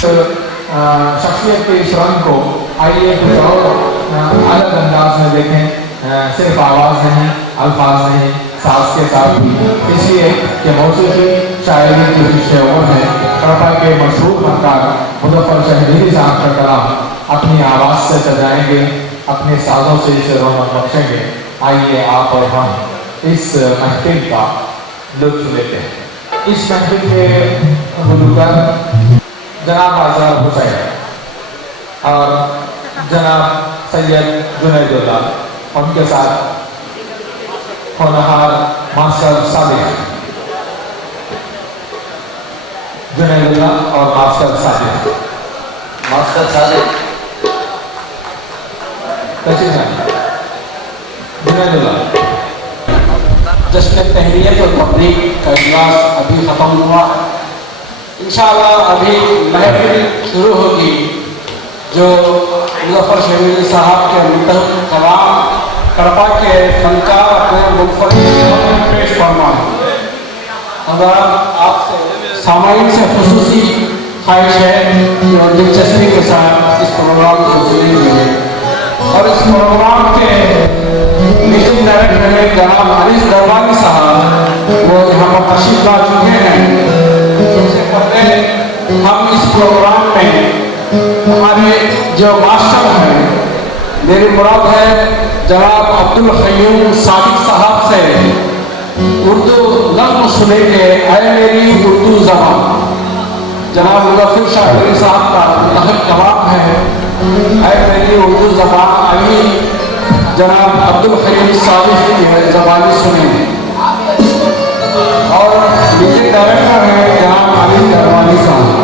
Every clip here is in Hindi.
शख्सियत के इस रंग को आइए कुछ और अलग अंदाज में देखें। सिर्फ आवाज़ नहीं, अल्फाज नहीं, साज के साथ भी, इसलिए कि मौसीकी शायरी की विषय वो है। कड़पा के मशहूर फनकार मुज़फ़्फ़र शहरीरी साहब का कलाम अपनी आवाज़ से सजाएंगे, अपने साजों से इसे रौनक बख्शेंगे। आइए आप और हम इस महफिल का लुत्फ़ लेते हैं। इस महफिल के गुलकार जनाब आज़ाद हुसैन और जनाब सैयद जुनैदुल्ला, उनके साथ होनहार मास्टर सादिक, जुनैदुल्ला और मास्टर सादिक। जुनैदुल्ला। जश्न तहरीर और तबलीग का इजलास अभी ख़त्म हुआ। इंशाअल्लाह अभी महफिल शुरू होगी जो मुज़फ़्फ़र शहरीरी साहब के मुंतखब कलाम कड़पा के फनकार अपने मुनफरिद पेश फरमाएं। हज़रात आपसे सामाईन से खुसूसी ख्वाहिश है कि और दिलचस्पी के साथ इस प्रोग्राम को सुनेंगे और इस प्रोग्राम के म्यूजिक डायरेक्टर हैं जनाब अनीस दरबानी साहब, वो यहाँ पर तशरीफ ला चुके हैं। सबसे पहले हम इस प्रोग्राम में हमारे जो मास्टर हैं, मेरी मुराद है जनाब अब्दुल क़य्यूम सादिक साहब से उर्दू नज़्म सुनेंगे, ऐ मेरी उर्दू ज़बान। जनाब मुज़फ़्फ़र शहरीरी साहब का मुंतखब कलाम है ऐ मेरी उर्दू ज़बान। अभी जनाब अब्दुल क़य्यूम सादिक की ज़बानी सुनेंगे और म्यूजिक डायरेक्टर हैं जनाब अनीस दरबानी साहब।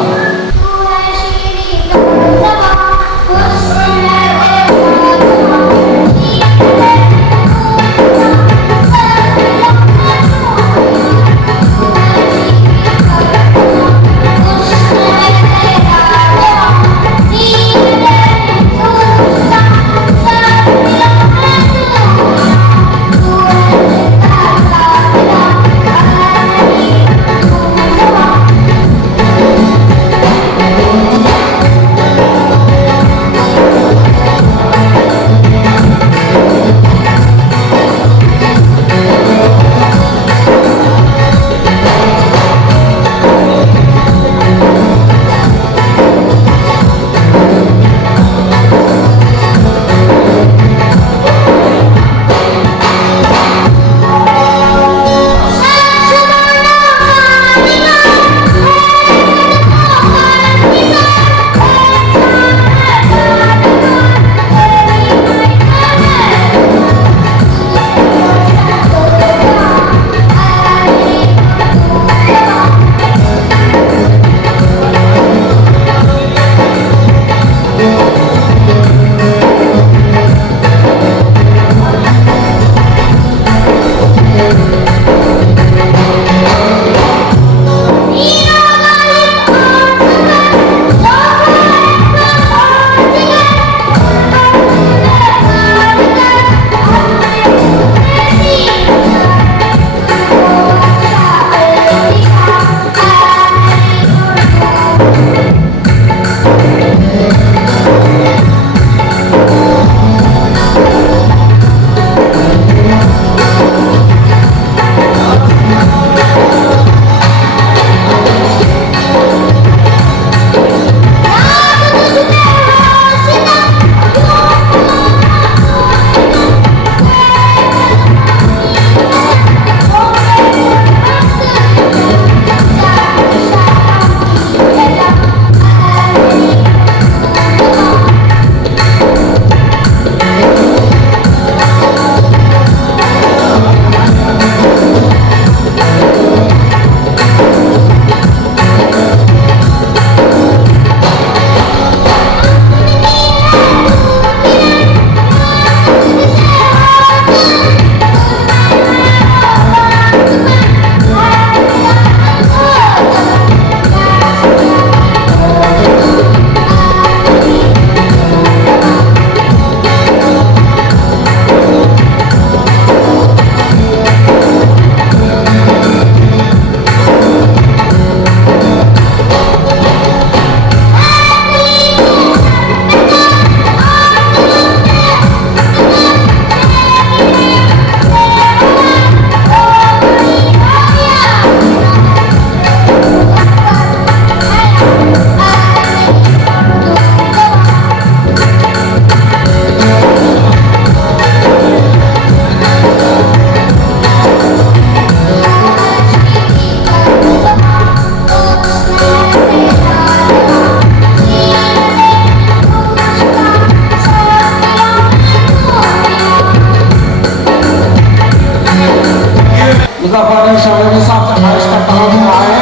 मुजफ्फर शहरी साहब से ख्वाहिश करता हूँ कि आए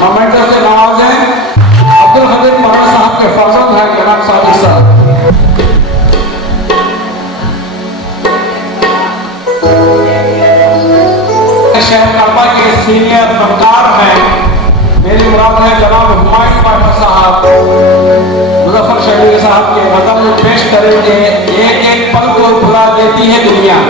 मोमेंटो से नवाजें। अब्दुल हमीद मौलाना साहब के फर्जंद हैं जनाब सादिक साहब। शहर काबा के सीनियर फनकार हैं, मेरी मुराद है जनाब हुमायूं बाटा साहब। मुजफ्फर शहरी साहब के गजल पेश करेंगे, एक एक पल को भुला देती है दुनिया।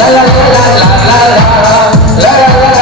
La la la la la la la la la la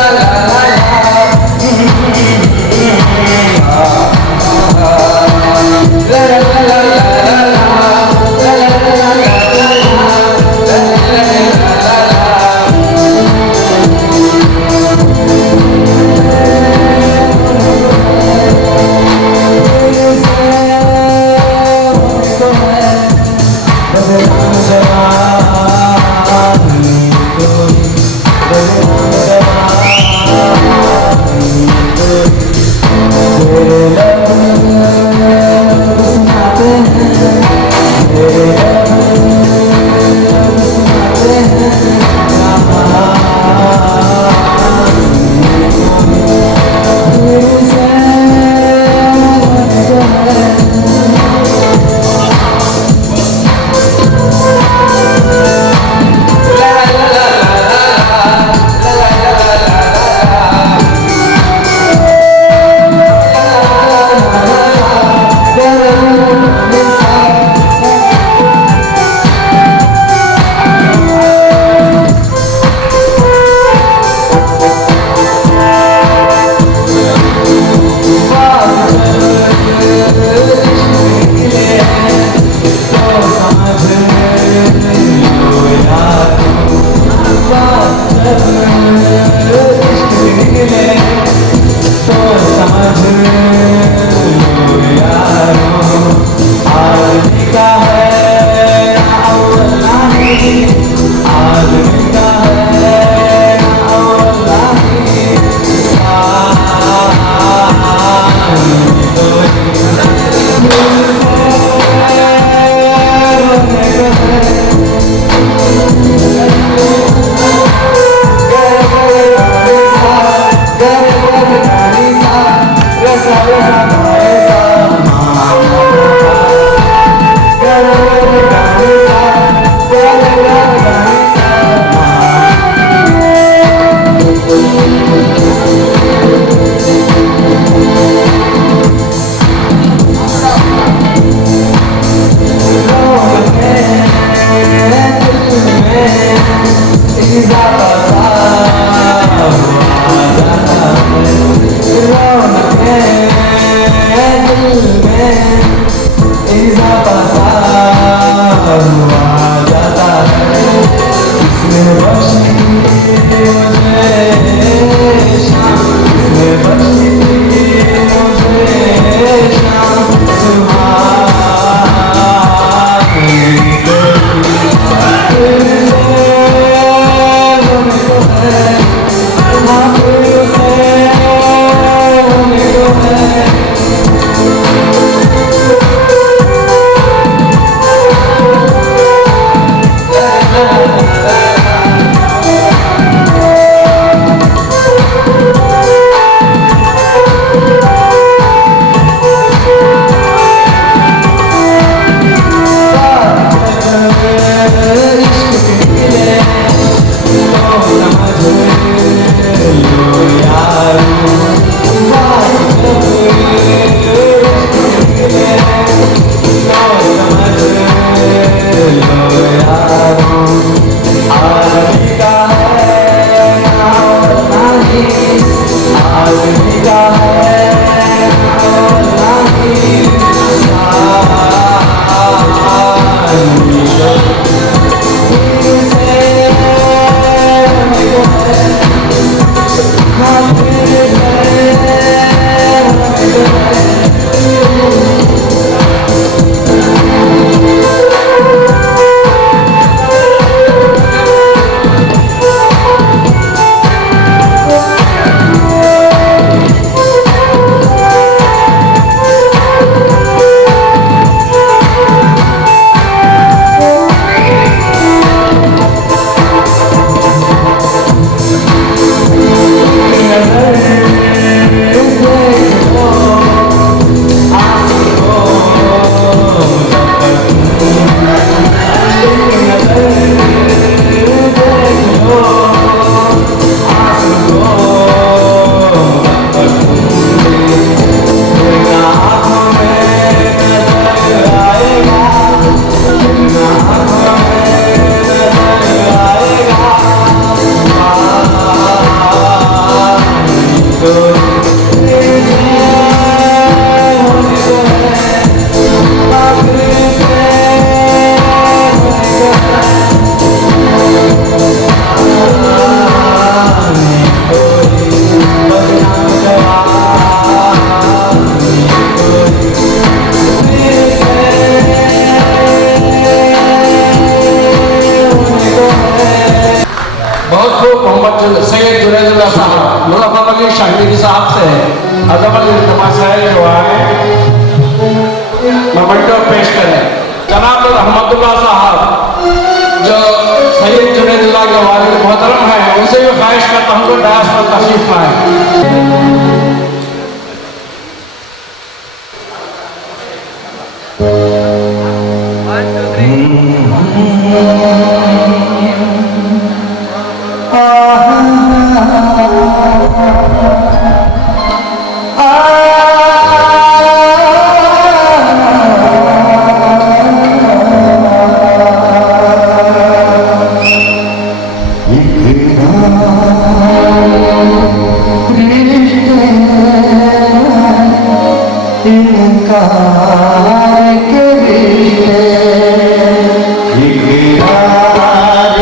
Shahid साहब से अदबल तमाशाए जो आए मोमेंटो पेश करें। जनाब रहमतुल्लाह साहब जो सैयद जुनैदुल्लाह के वालिद मोहतरम हैं, उनसे भी ख्वाहिश करता हूँ कि डायस पर तशरीफ लाएं। इनकार के लिए इकरार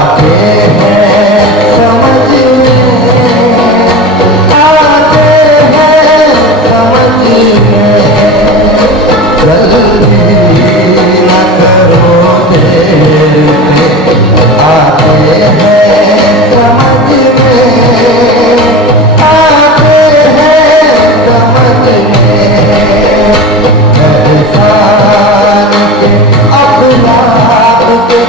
आते हैं समझ में, आते हैं समझ में, जल्दी न करो देर से, आते हैं समझ में, आते हैं समझ में, एहसान के अखलाक के,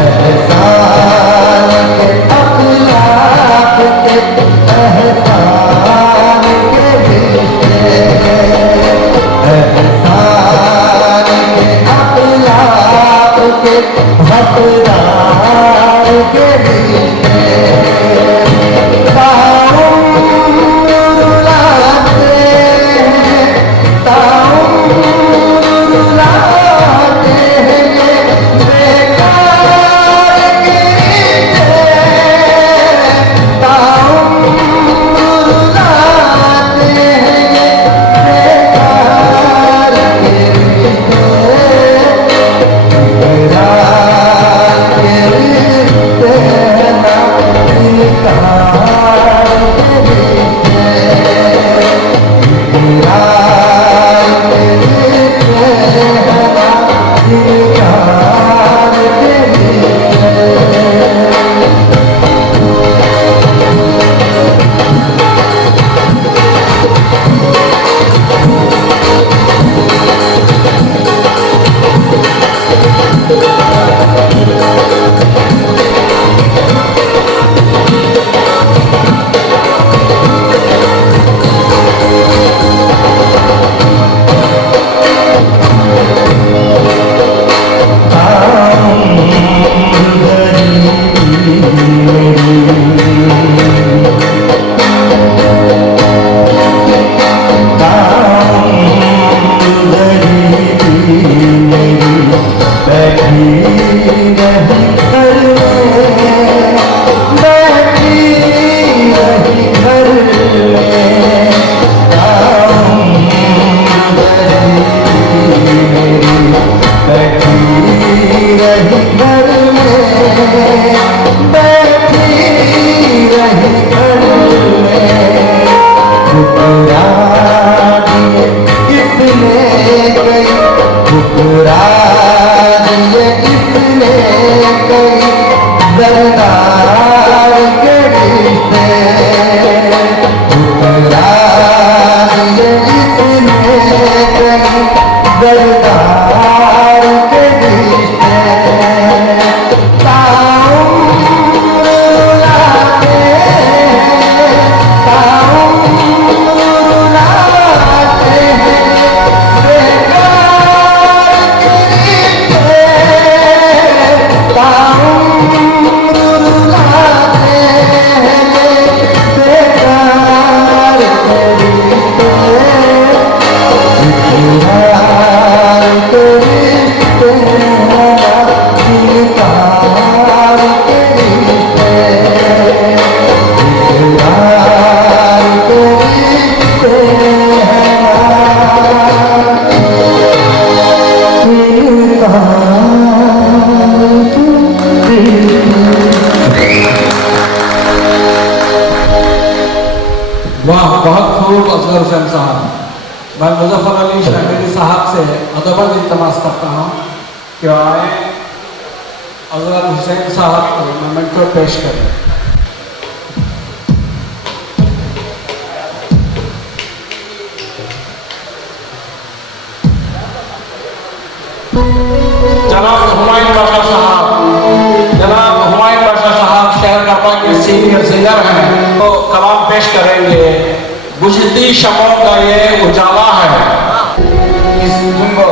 एहसान के अखलाक के, एहसान के रिश्ते, एहसान के अखलाक के, हकदार के रिश्ते, ताउम्र रुलाते हैं, ताउम्र रुलाते हैं ये बेकार के रिश्ते, ताउम्र रुलाते हैं ये बेकार के रिश्ते, बेकार के रिश्ते ना बेकार के रिश्ते, बेकार के रिश्ते ना बेकार के रिश्ते। वाह, बहुत खूब असगर हुसैन साहब। मैं मुजफ्फर अली शहरी साहब से अदबन इल्तमास करता हूँ कि आए असगर हुसैन साहब को मोमेंटो पेश करें। जनाब हुमायूं बाशा साहब, जनाब हुमायूं बाशा साहब शहर कपा के सीनियर सिंगर हैं, तो कलाम पेश करेंगे। बुझती शमों का ये उजाला है। इस धुन को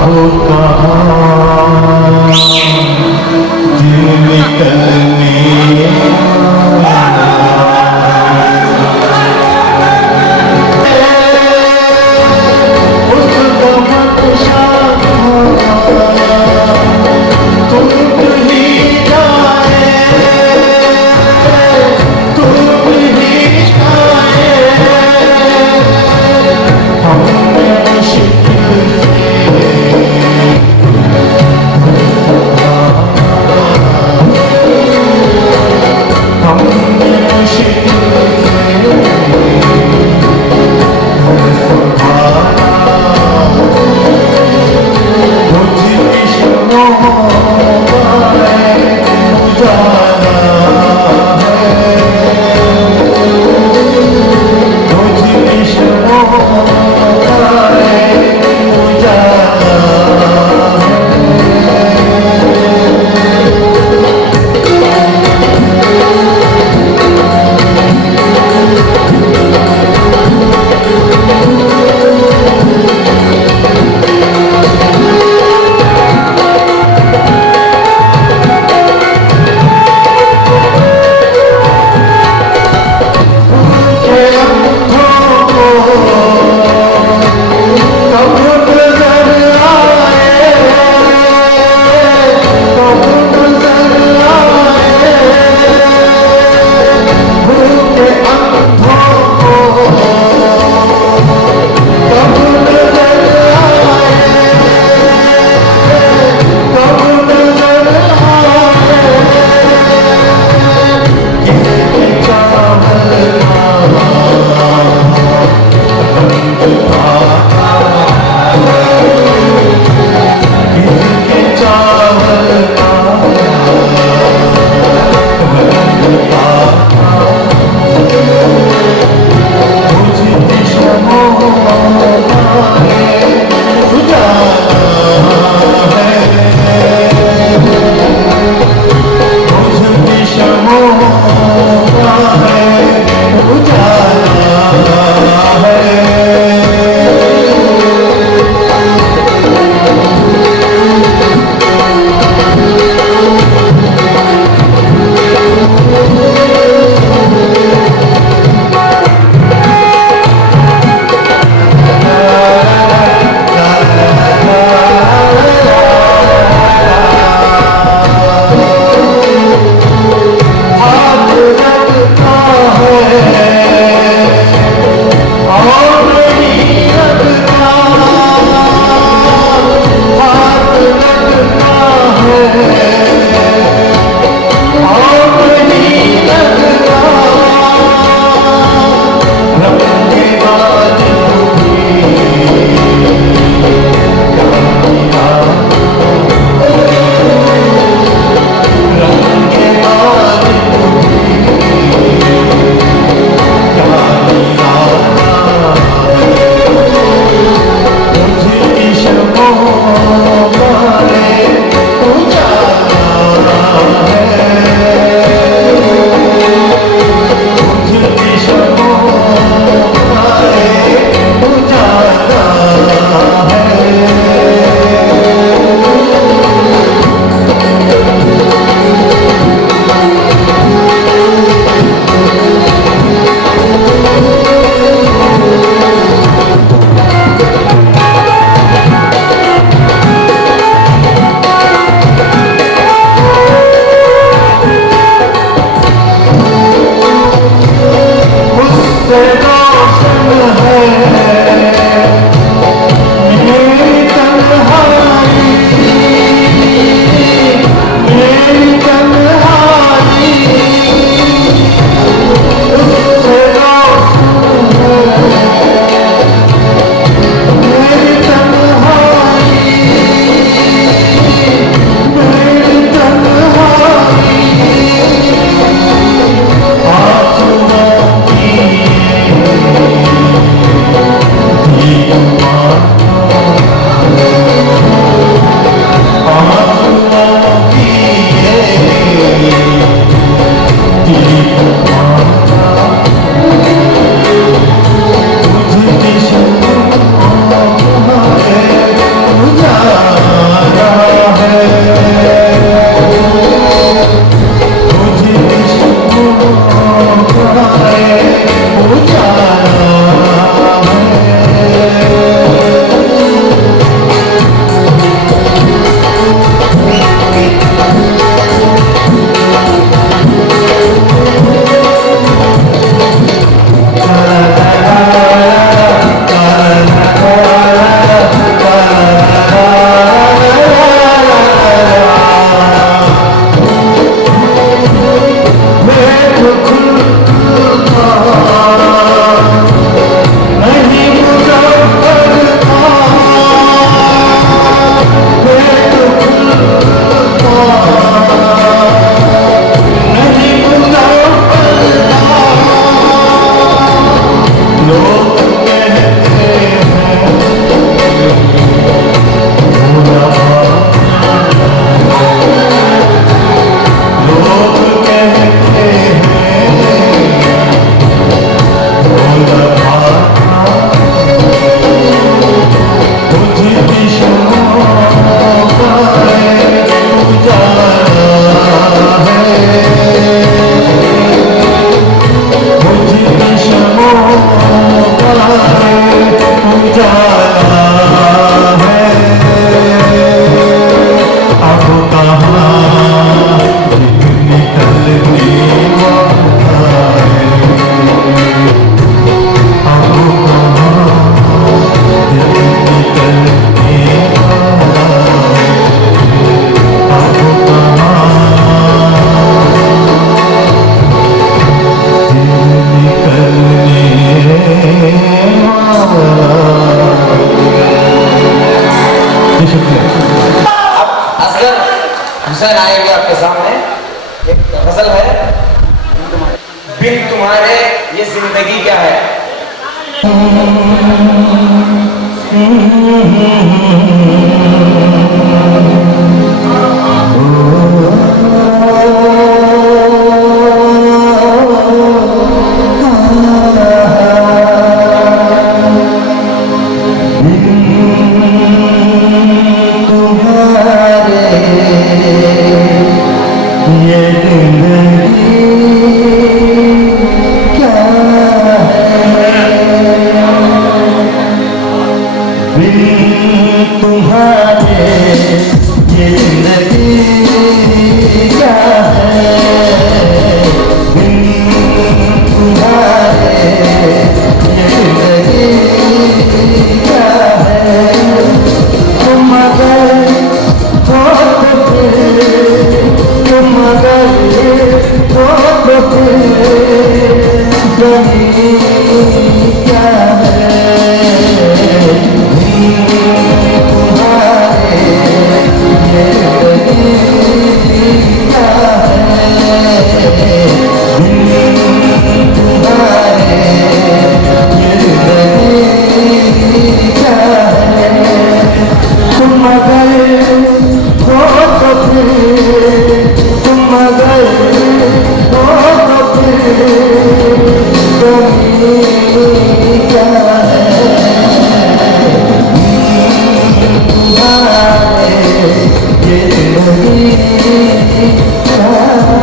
हो कहाँ दिल निकलने उस दमक शाम तुम ही जाए तुम ही जाए हमने मुश्किल से अब असगर हुसैन आएंगे आपके सामने। एक गजल है, बिन तुम्हारे ये जिंदगी क्या है। ये जिंदगी क्या है, बिन तुम्हारे ये जिंदगी क्या है, बिन तुम्हारे ये जिंदगी क्या है। तुम अगर हो तो फिर, तुम अगर हो तो फिर जिंदगी क्या है, तुम्हारे ये जिंदगी क्या है, तुम्हारे ये जिंदगी क्या है। तुम अगर हो तो फिर, तुम अगर हो तो फिर जिंदगी क्या है, तुम्हारे ये जिंदगी क्या है।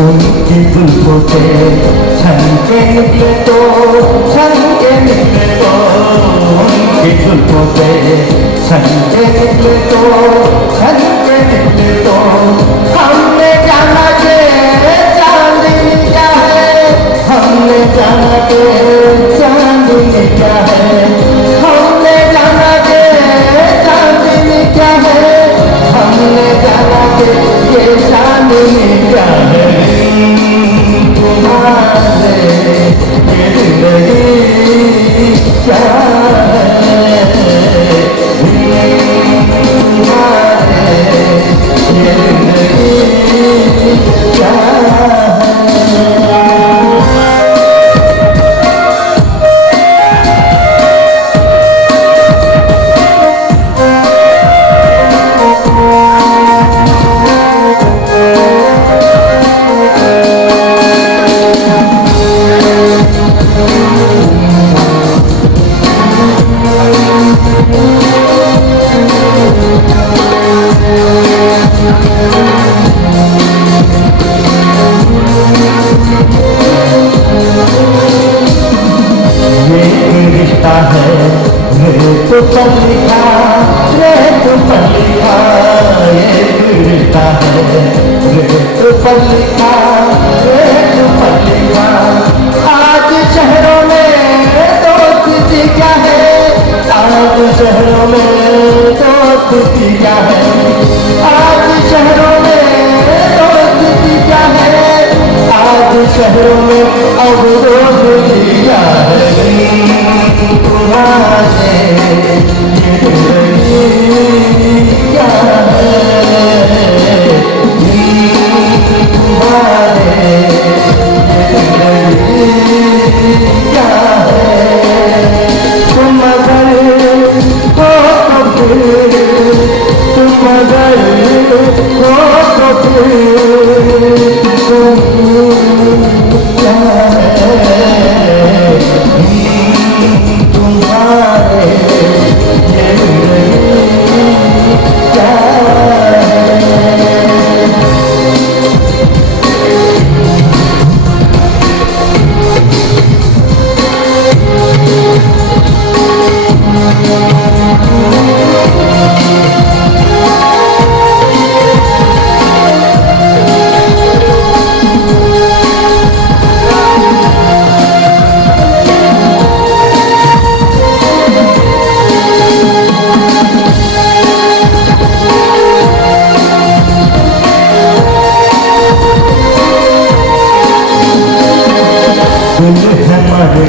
उनकी जुल्फों से छनके निकले तो, छनके निकले तो, उनकी जुल्फों से छनके निकले तो, छनके निकले तो, हमने जाना के चांदनी क्या है, हमने जाना के चांदनी क्या है, हमने जाना के चांदनी क्या है, हमने जाना के ये चांदनी क्या है। तुम्हारे ये जिंदगी क्या है, तुम्हारे ये जिंदगी क्या है। रिश्ता है रेत पर लिखा, रेत पर लिखा, ये रिश्ता है रेत पर लिखा, रेत पर लिखा। आज शहरों में दोस्ती क्या है, आज शहरों में दोस्ती क्या है, आज शहरों में दोस्ती क्या है, आज शहरों में अब दोस्ती क्या है। तुम्हारे ये जिंदगी क्या है, तुम्हारे ये जिंदगी क्या है। तुम अगर हो तो फिर, तुम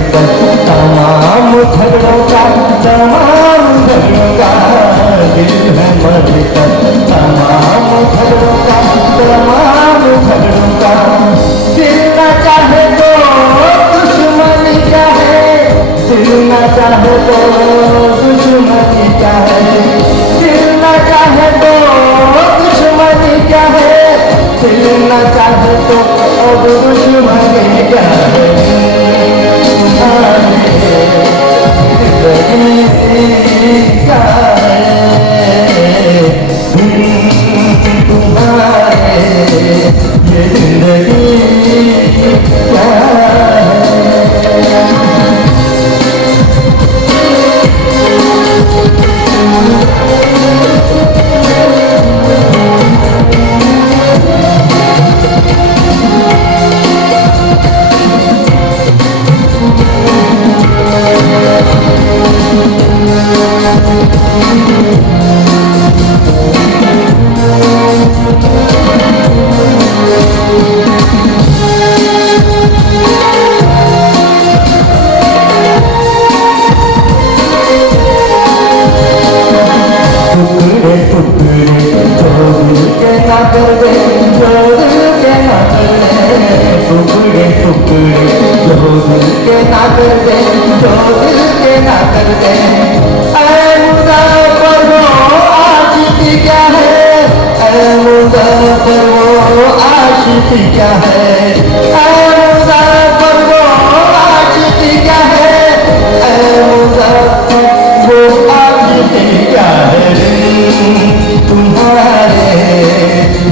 मरकज तमाम झगड़ों का दिल है मरकज तमाम झगड़ों का दिल न चाहे तो दुश्मनी क्या है, दिल न चाहे तो दुश्मनी क्या है, दिल न चाहे तो दुश्मनी क्या है, दिल न चाहे तो अब दुश्मनी क्या है। जिंदगी क्या है, तुम्हारे ये जिंदगी क्या है। क्या है मुज़फ़्फ़र वो आशिक़ी क्या है, मुज़फ़्फ़र वो आशिक़ी क्या है। तुम्हारे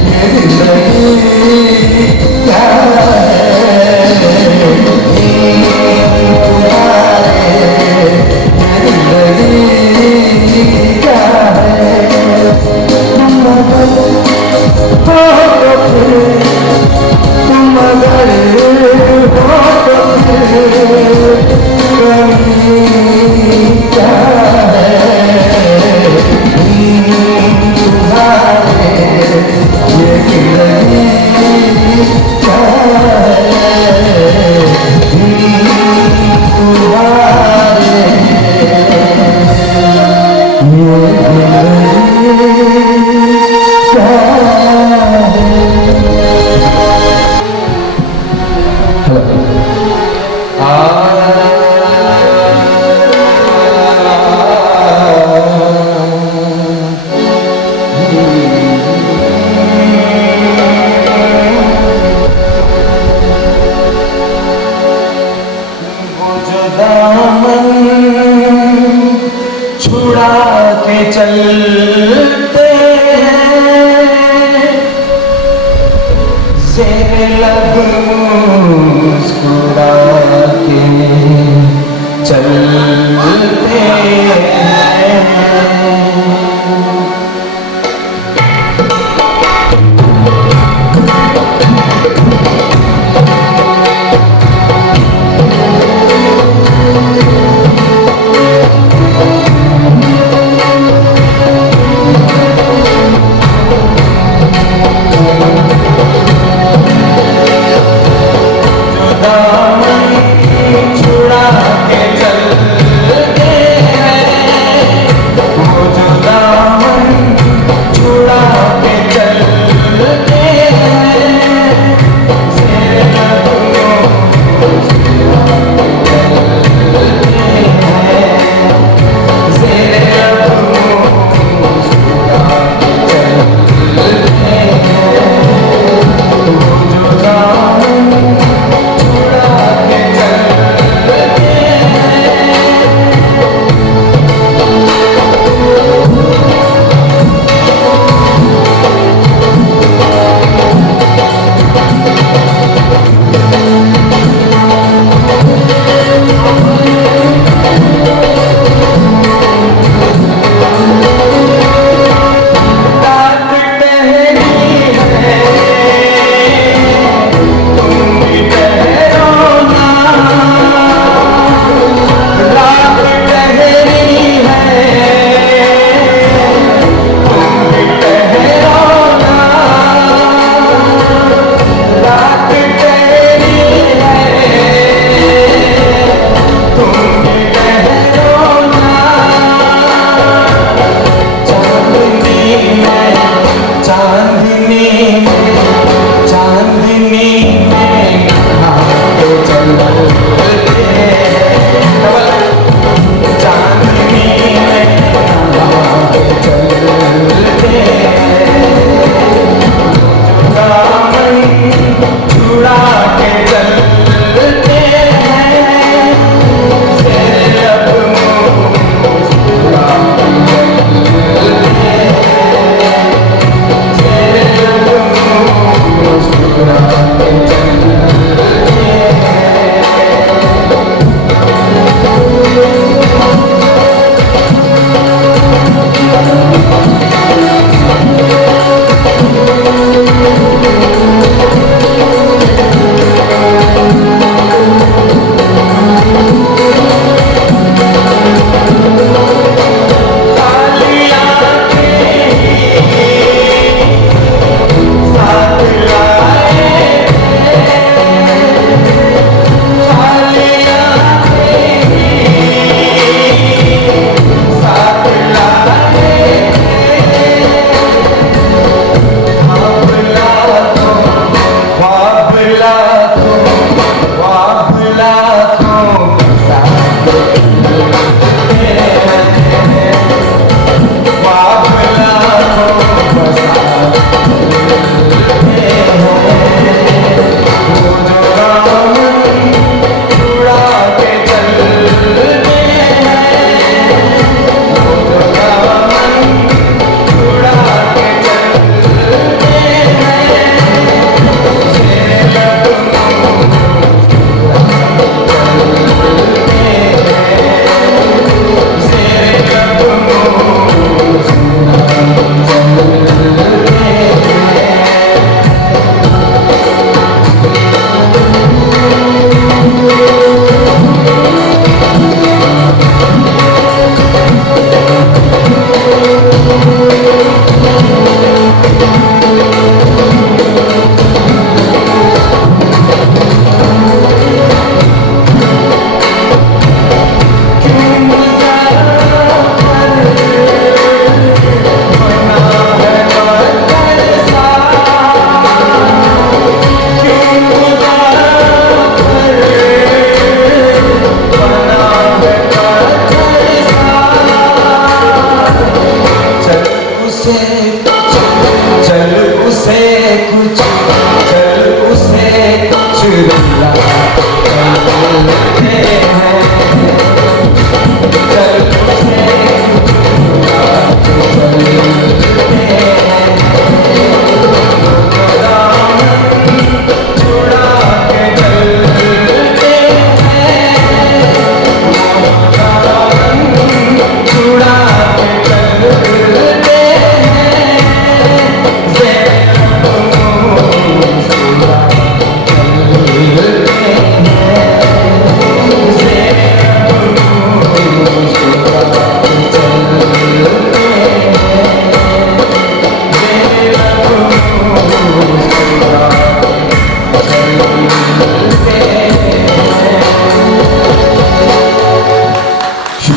ये जिंदगी क्या है, तुम्हारे ये जिंदगी क्या है। तुम अगर हो तो फिर तुम अगर हो तो फिर कमी क्या है। तुम्हारे ये जिंदगी क्या है, तुम्हारे ये जिंदगी क्या है। छुड़ा के चलते ज़ेर लब मुस्कुरा के चलते छुड़ा के चलते हैं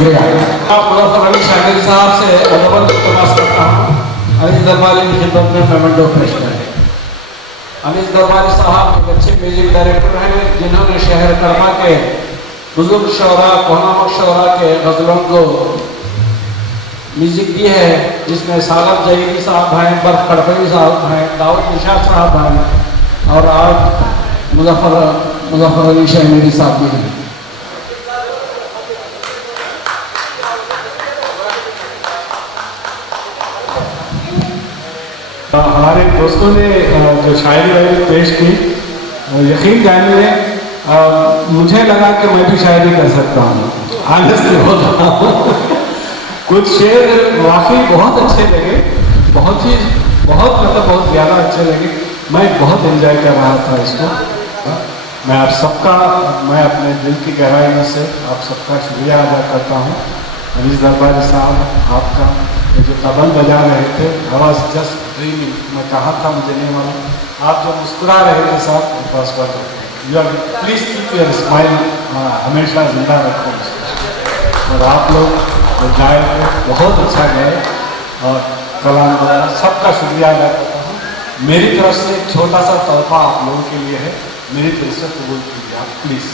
शुक्रिया। मुज़फ़्फ़र अली शाकिर साहब से अदब इल्तिमास करता हूँ अनीस दरबारी की खिदमत में मेमेंटो पेश करें। अनीस दरबारी साहब एक अच्छे म्यूजिक डायरेक्टर हैं जिन्होंने शहर कर्मा के बुजुर्ग शौरा कोहनामा शौरा के गज़लों को म्यूजिक दी है, जिसमें सागर जहीरी साहब हैं, बर्फ कड़पई साहब हैं, दाऊद निशात साहब हैं और आज मुज़फ़्फ़र अली शाकिर साहब भी हैं। हमारे दोस्तों ने जो शायरी वायरी पेश की, यकीन जानिए मुझे लगा कि मैं भी शायरी कर सकता हूँ। ऑनेस्टली बोल रहा हूँ, कुछ शेर वाकई बहुत अच्छे लगे, बहुत ज़्यादा अच्छे लगे। मैं बहुत एंजॉय कर रहा था इसको। मैं आप सबका, मैं अपने दिल की गहराई में से आप सबका शुक्रिया अदा करता हूँ। अनीस दरबारी साहब, आपका ये जो तबल बजा रहे थे, आई वाज जस्ट ड्रीमिंग। मैं कहा था मुझे नहीं मालूम, आप जो मुस्कुरा रहे थे साहब, it was wonderful. You are please keep your smile, हमेशा जिंदा रखो। और आप लोग जो गाए थे बहुत अच्छा गए और कलाम वगैरह सबका शुक्रिया अदा करता हूँ। मेरी तरफ से एक छोटा सा तोहफा आप लोगों के लिए है, मेरी तरफ से कबूल कीजिए आप प्लीज़।